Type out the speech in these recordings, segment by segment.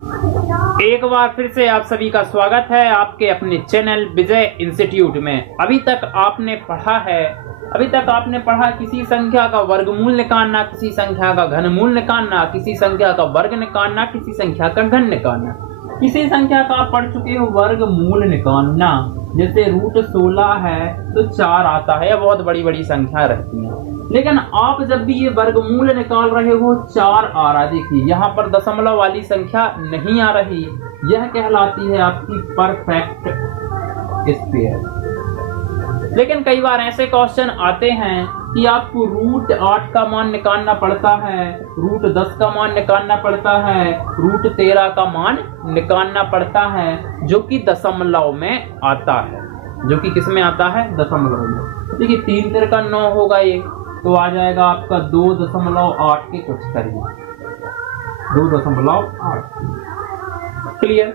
एक बार फिर से आप सभी का स्वागत है आपके अपने चैनल विजय इंस्टीट्यूट में। अभी तक आपने पढ़ा किसी संख्या का वर्गमूल निकालना, किसी संख्या का घनमूल निकालना, किसी संख्या का वर्ग निकालना, किसी संख्या का घन निकालना। किसी संख्या का आप पढ़ चुके हो वर्गमूल निकालना, जैसे √16 है तो 4 आता है, बहुत बड़ी बड़ी संख्या रहती है। लेकिन आप जब भी ये वर्गमूल निकाल रहे हो 4 आ रहा है, देखिए यहाँ पर दशमलव वाली संख्या नहीं आ रही, यह कहलाती है आपकी परफेक्ट स्क्वायर। लेकिन कई बार ऐसे क्वेश्चन आते हैं कि आपको √8 का मान निकालना पड़ता है, √10 का मान निकालना पड़ता है, √13 का मान निकालना पड़ता है, जो कि दशमलव में आता है, जो कि किस में आता है, दशमलव में। देखिए 3 तिरका 9 होगा, ये तो आ जाएगा आपका 2.8 के कुछ करीब, 2.8। क्लियर?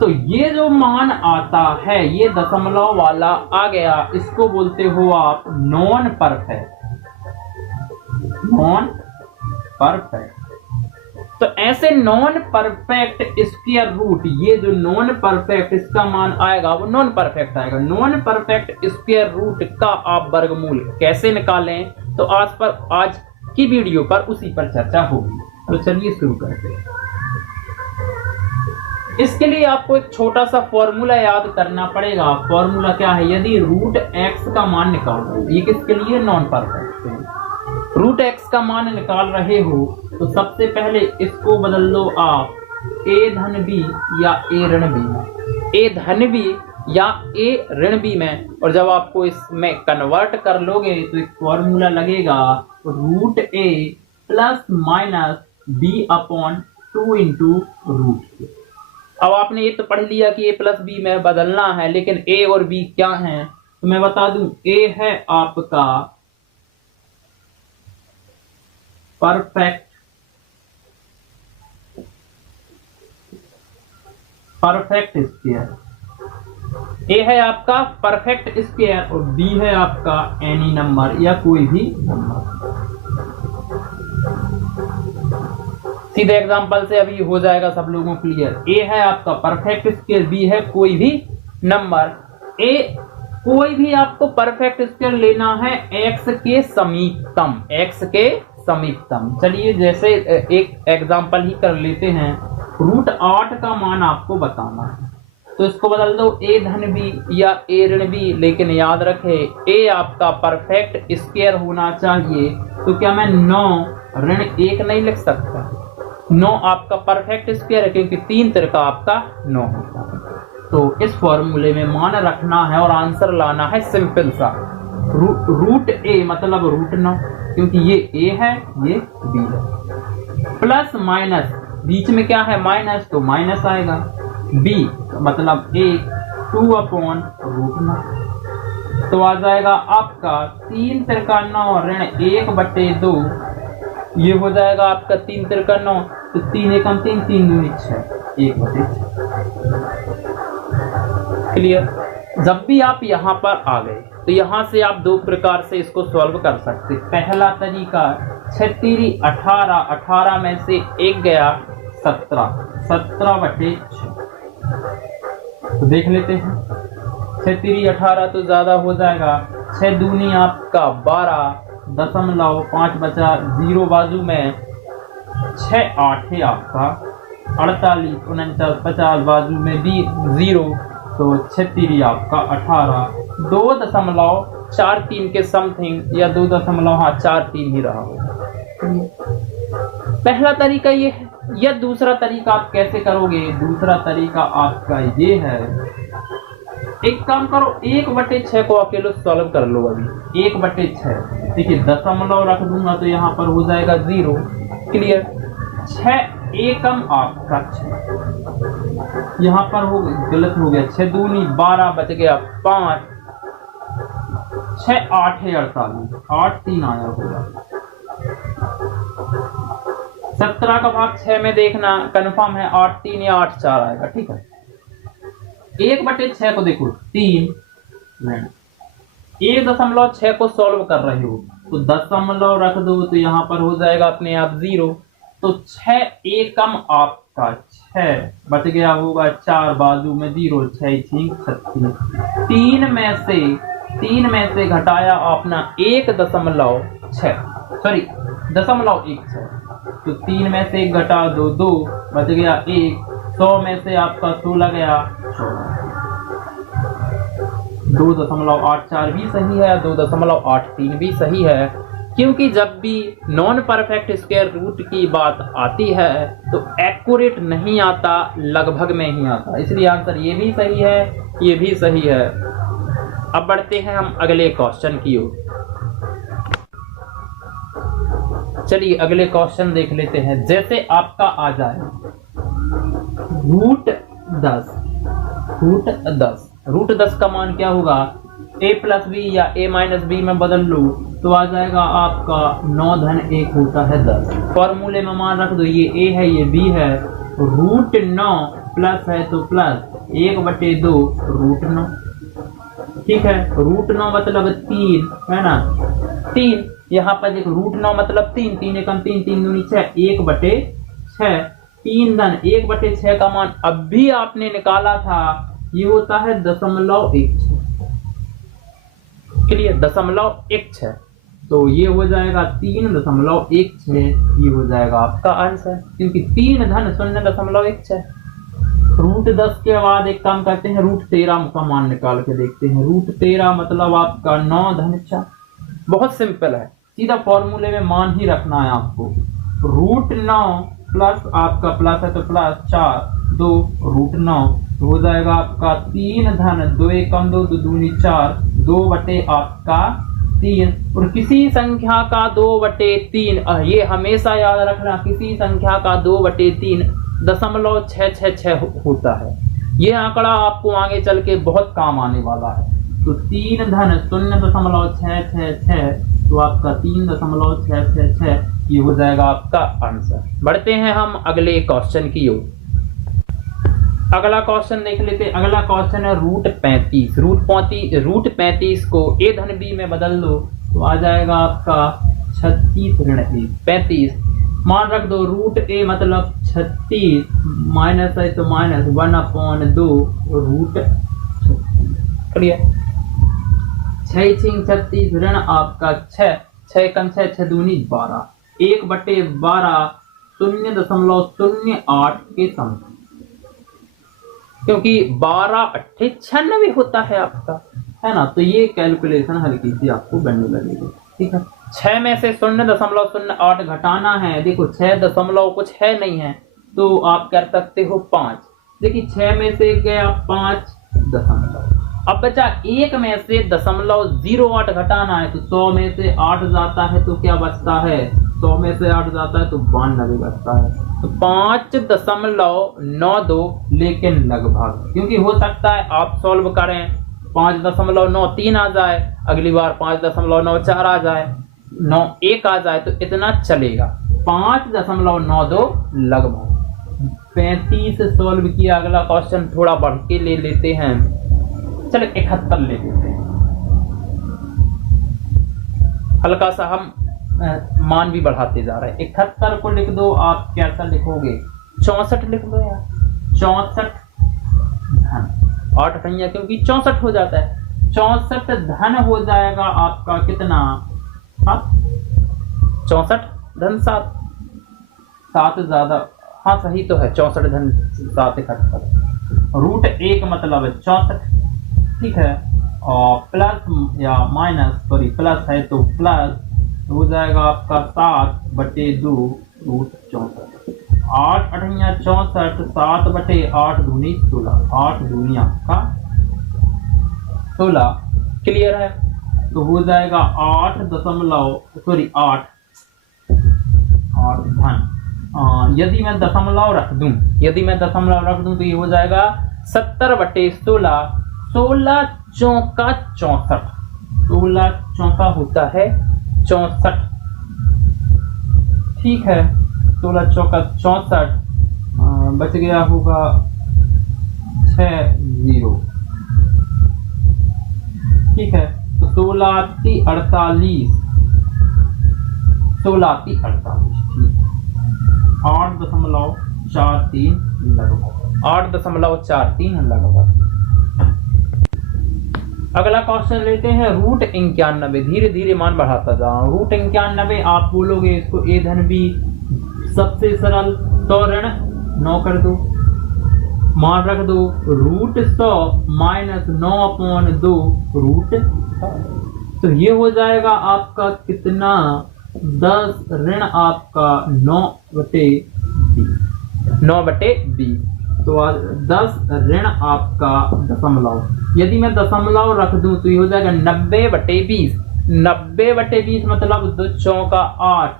तो ये जो मान आता है ये दशमलव वाला आ गया, इसको बोलते हो आप नॉन परफेक्ट। तो ऐसे नॉन परफेक्ट स्क्वायर रूट, ये जो नॉन परफेक्ट इसका मान आएगा वो नॉन परफेक्ट आएगा। नॉन परफेक्ट स्क्वायर रूट का आप वर्गमूल कैसे निकालें, तो आज की वीडियो पर उसी पर चर्चा होगी। तो चलिए शुरू करते हैं। इसके लिए आपको एक छोटा सा फॉर्मूला याद करना पड़ेगा। फॉर्मूला क्या है? यदि √x का मान निकाल रहे हो, ये किसके लिए? नॉन परफेक्ट के लिए। √x का मान निकाल रहे हो तो सबसे पहले इसको बदल लो आप a धन b या a ऋण b में, a धन b या a ऋण b में। और जब आपको इसमें कन्वर्ट कर लोगे तो एक फॉर्मूला लगेगा √a ± b/2 × अब आपने ये तो पढ़ लिया कि a + b में बदलना है, लेकिन a और b क्या हैं? तो मैं बता दूं, a है आपका परफेक्ट स्क्वायर, a है आपका परफेक्ट स्क्वायर और b है आपका एनी नंबर या कोई भी नंबर। सीधे एग्जांपल से अभी हो जाएगा सब लोगों क्लियर। a है आपका परफेक्ट स्क्वायर, b है कोई भी नंबर। कोई भी आपको परफेक्ट स्क्वायर लेना है x के समीपतम। चलिए जैसे एक एग्जांपल ही कर लेते हैं। √8 का मान आपको बताना है, तो इसको बदल दो a धन b या a ऋण b, लेकिन याद रखे a आपका परफेक्ट स्क्वायर होना चाहिए। तो क्या मैं 9 ऋण 1 नहीं लिख सकता? 9 आपका परफेक्ट स्क्वायर है, क्योंकि 3 तिरका आपका 9 होता है। तो इस फॉर्मूले में मान रखना है और आंसर लाना है सिंपल सा, √a मतलब √9, क्योंकि ये a है ये b है, प्लस माइनस बीच में क्या है माइनस, तो माइनस आएगा, b मतलब 1 2/√9। तो आ जाएगा आपका 3 तिरका 9 ऋण 1/2, ये हो जाएगा आपका 3 तिरका 9, तो 3 एकम 3 3 दूनी 6 1/6। क्लियर? जब भी आप यहाँ पर आ गए तो यहाँ से आप 2 प्रकार से इसको सॉल्व कर सकते। पहला तरीका 6 3 18, 18 में से 1 गया 17, 17/6। तो देख लेते हैं, 6 3 18 तो ज्यादा हो जाएगा, 6 दूनी आपका 12, 0.5 बचा, 0 बाजू में 6 8 है आपका 48, 49 50 बाजू में भी 0, तो 6 3 आपका 18, 2.43 के समथिंग या 2.43 ही रहा होगा। पहला तरीका ये है। या दूसरा तरीका आप कैसे करोगे? दूसरा तरीका आपका ये है, एक काम करो 1/6 को अकेले सॉल्व कर लो। अभी 1/6, देखिए दशमलव रख दूंगा तो यहाँ पर हो जाएगा 0। क्लियर? 6 एकम आपका 6, यहाँ पर हो गलत हो गया, 6 दूनी 12 बच गया 5, 6 8 है 48, 8 3 आया होगा। 17 का भाग 6 में देखना कंफर्म है, 8 3 या 8 4 आएगा। ठीक है, 1/6 को देखो 3, 1.6 को सॉल्व कर रहे हो तो दशमलव रख दो तो यहाँ पर हो जाएगा अपने आप 0। तो 6 एकम आप आपका 6, बच गया होगा 4, बाजू में 0, 6 6 36। 3 में से घटाया अपना 1.6, सॉरी 0.16, तो 3 में से 1 घटा दो 2, बच गया 1। 100 में से आपका 16 गया 2.84 भी सही है, 2.83 भी सही है, क्योंकि जब भी नॉन परफेक्ट स्क्वायर रूट की बात आती है तो एक्यूरेट नहीं आता, लगभग में ही आता, इसलिए आंसर ये भी सही है, ये भी सही है। अब बढ़ते हैं हम अगले क्वेश्चन की ओर। चलिए अगले क्वेश्चन देख लेते हैं। जैसे आपका आ जाए रूट 10 का मान क्या होगा, a प्लस बी या a माइनस बी में बदल लो तो आ जाएगा आपका 9 धन 1 होता है 10। फॉर्मूले में मान रख दो, ये a है ये b है, रूट 9 प्लस है तो प्लस 1/2 रूट 9, ठीक है। रूट 9 मतलब 3 है ना, 3 यहाँ पर देखो, रूट 9 मतलब 3, 3 एकम 3, 3 दूनी 6, 1/6, 3 धन 1/6 का मान अब भी आपने निकाला था, ये होता है 0.16, क्लियर, 0.16, तो ये हो जाएगा 3.16, ये हो जाएगा आपका आंसर, क्योंकि 3 धन 0.16। रूट 10 के बाद एक काम करते हैं, रूट 13 का मान निकाल के देखते हैं। रूट 13 मतलब आपका 9 धन 4, बहुत सिंपल है, सीधा फॉर्मूले में मान ही रखना है आपको। रूट 9 प्लस आपका प्लस है तो प्लस 4, 2 रूट 9 हो जाएगा आपका 3 धन 2 एकम 2, 2 दूनी 4, 2/3, और किसी संख्या का 2/3, ये हमेशा याद रखना, किसी संख्या का 2/3 0.666 होता है। ये आंकड़ा आपको आगे चल के बहुत काम आने वाला है। तो 3 धन 0.666, तो आपका 3.666, ये हो जाएगा आपका आंसर। बढ़ते हैं हम अगले क्वेश्चन की ओर। अगला क्वेश्चन देख लेते हैं। अगला क्वेश्चन है रूट 35। रूट 35 को a धन b में बदल दो तो आ जाएगा आपका 36 ऋण 1, 35। मान रख दो, रूट a मतलब 36, माइनस है तो माइनस 1/2 रूट 36, क्लियर। 6 6 36 ऋण आपका 6, 6 कम 6, 6 दूनी 12, 1/12 0.08 के समझ, क्योंकि 12 8 96 होता है आपका, है ना, तो ये कैलकुलेशन हल्की सी आपको बनने लगेगी, ठीक है। 6 में से 0.08 घटाना है, देखो 6 दशमलव कुछ है नहीं है, तो आप कर सकते हो 5, देखिए 6 में से गया 5 दशमलव, अब बचा 1 में से 0.08 घटाना है, तो 100 में से 8 जाता है तो क्या बचता है, 100 में से 8 जाता है तो 92 बचता है, तो 5.92, लेकिन लगभग, क्योंकि हो सकता है आप सॉल्व करें 5.93 आ जाए, अगली बार 5.94 आ जाए, 91 आ जाए, तो इतना चलेगा। 5.92 लगभग। 35 सॉल्व किया। अगला क्वेश्चन थोड़ा बढ़ के ले लेते हैं, चलो 71 ले लेते हैं, हल्का सा हम मान भी बढ़ाते जा रहे हैं। 71 को लिख दो, आप कैसा लिखोगे, 64 लिख दो यार, 64 धन 8 कहिया, क्योंकि 64 हो जाता है, 64 धन हो जाएगा आपका कितना, 64 धन 7, 7 ज्यादा, हाँ सही तो है, 64 धन 7 71, रूट 1 मतलब 64, ठीक है, और प्लस या माइनस, सॉरी प्लस है तो प्लस हो जाएगा आपका 7/2 रूट 64, 8 8 64, 7/8 दूनी 16, 8 दूनी आपका 16, क्लियर है। तो हो जाएगा 8 धन, यदि मैं दशमलव रख दूं, तो ये हो जाएगा 70/16, 16 चौका 64, 16 चौका होता है 64, ठीक है, 16 चौका 64, बच गया होगा 6 0, ठीक है, तो 16 3 48, 16 3 48, ठीक, 8.64 8.43 लगभग, 8.43 लगभग। अगला क्वेश्चन लेते हैं रूट 91। धीरे धीरे मान बढ़ाता जाओ। रूट 91 आप बोलोगे इसको ए धन बी, सबसे सरल, तो ऋण 9 कर दो, मान रख दो रूट 100 माइनस 9/2 रूट 100। तो ये हो जाएगा आपका कितना, 10 ऋण आपका 9/20। तो 10 ऋण आपका दशमलव, यदि मैं दशमलव रख दूं तो ये हो जाएगा 90/20। 90/20 मतलब 2 चौका 8,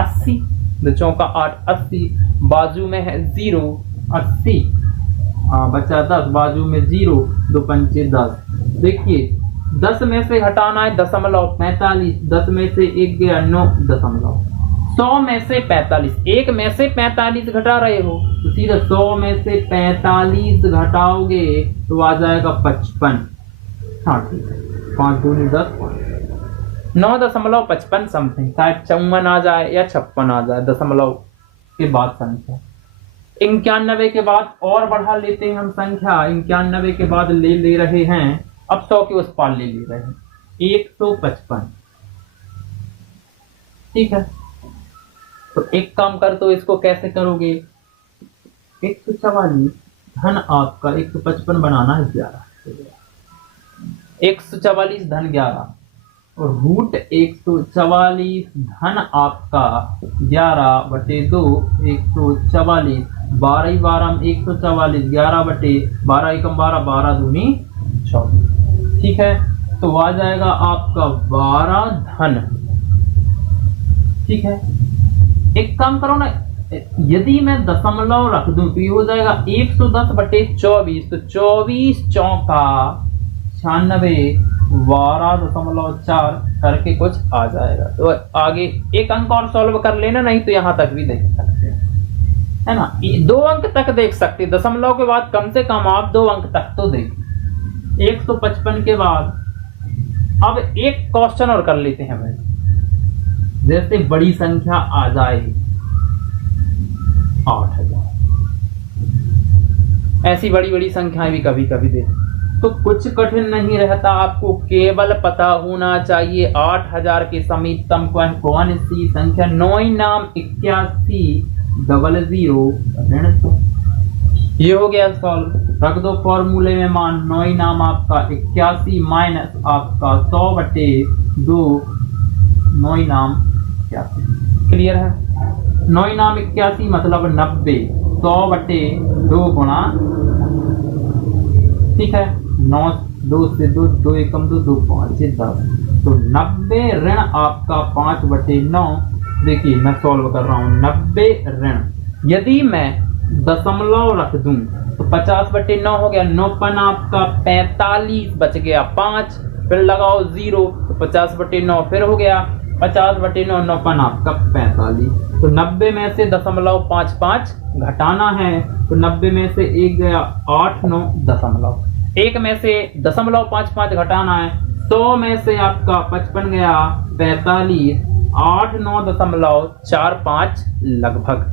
80, 2 चौका 8, 80, बाजू में है 0, 80, बचा 10, बाजू में 0, 2 पंचे 10। देखिए 10 में से घटाना है दशमलव 45, 10 में से 1 गया 9 दशमलव, 100 में से 45, 1 में से 45 घटा रहे हो तो सीधा 100 में से 45 घटाओगे तो आ जाएगा 55। हाँ ठीक है, 5 दूनी 10, 9.55 समथिंग, शायद 54 आ जाए या 56 आ जाए दशमलव के बाद संख्या। 91 के बाद और बढ़ा लेते हैं हम संख्या। 91 के बाद ले रहे हैं, अब 100 के उस पार ले रहे हैं 155। ठीक है, तो एक काम कर, तो इसको कैसे करोगे, 144 धन आपका 155 बनाना है 11, 144 धन 11 और रूट 144 धन आपका 11/2, 144, 12 ही 12 144, 11/12, 1 12, 12 दूनी 24। ठीक है, तो आ जाएगा आपका 12 धन। ठीक है, एक काम करो ना, यदि मैं दशमलव रख दूं तो ये हो जाएगा 110/24, तो 24 चौका 96, 12.4 करके कुछ आ जाएगा। तो आगे एक अंक और सॉल्व कर लेना, नहीं तो यहां तक भी देख सकते हैं, है ना, 2 अंक तक देख सकते हैं। दशमलव के बाद कम से कम आप 2 अंक तक तो देखें। 155 के बाद अब एक क्वेश्चन और कर लेते हैं भाई, जैसे बड़ी संख्या आ जाए 8000, ऐसी बड़ी बड़ी संख्याएं भी कभी कभी दे, तो कुछ कठिन नहीं रहता, आपको केवल पता होना चाहिए 8000 के समीपतम कौन सी संख्या। 9 नाम 8100 ऋण 100। ये हो गया सॉल्व। रख दो फॉर्मूले में मान, 9 नाम आपका 81 माइनस आपका 100/2, 9 नाम 81। क्लियर है, 9 नाम 81 मतलब 90, 100/2 गुणा, ठीक है, 9 2 से 2, 2 एकम 2, 2 5 10, तो 90 ऋण आपका 5/9। देखिए मैं सॉल्व कर रहा हूं, 90 ऋण, यदि मैं दशमलव रख दूं तो 50/9 हो गया, 9 पन आपका 45 बच गया 5, फिर लगाओ 0 तो 50/9 फिर हो गया 50/9, 9 पन आपका 45। तो 90 में से 0.55 घटाना है, तो 90 में से 1 गया 8 9 दशमलव, 1 में से 0.55 घटाना है, 100 में से आपका 55 गया 45, 8 9.45 लगभग।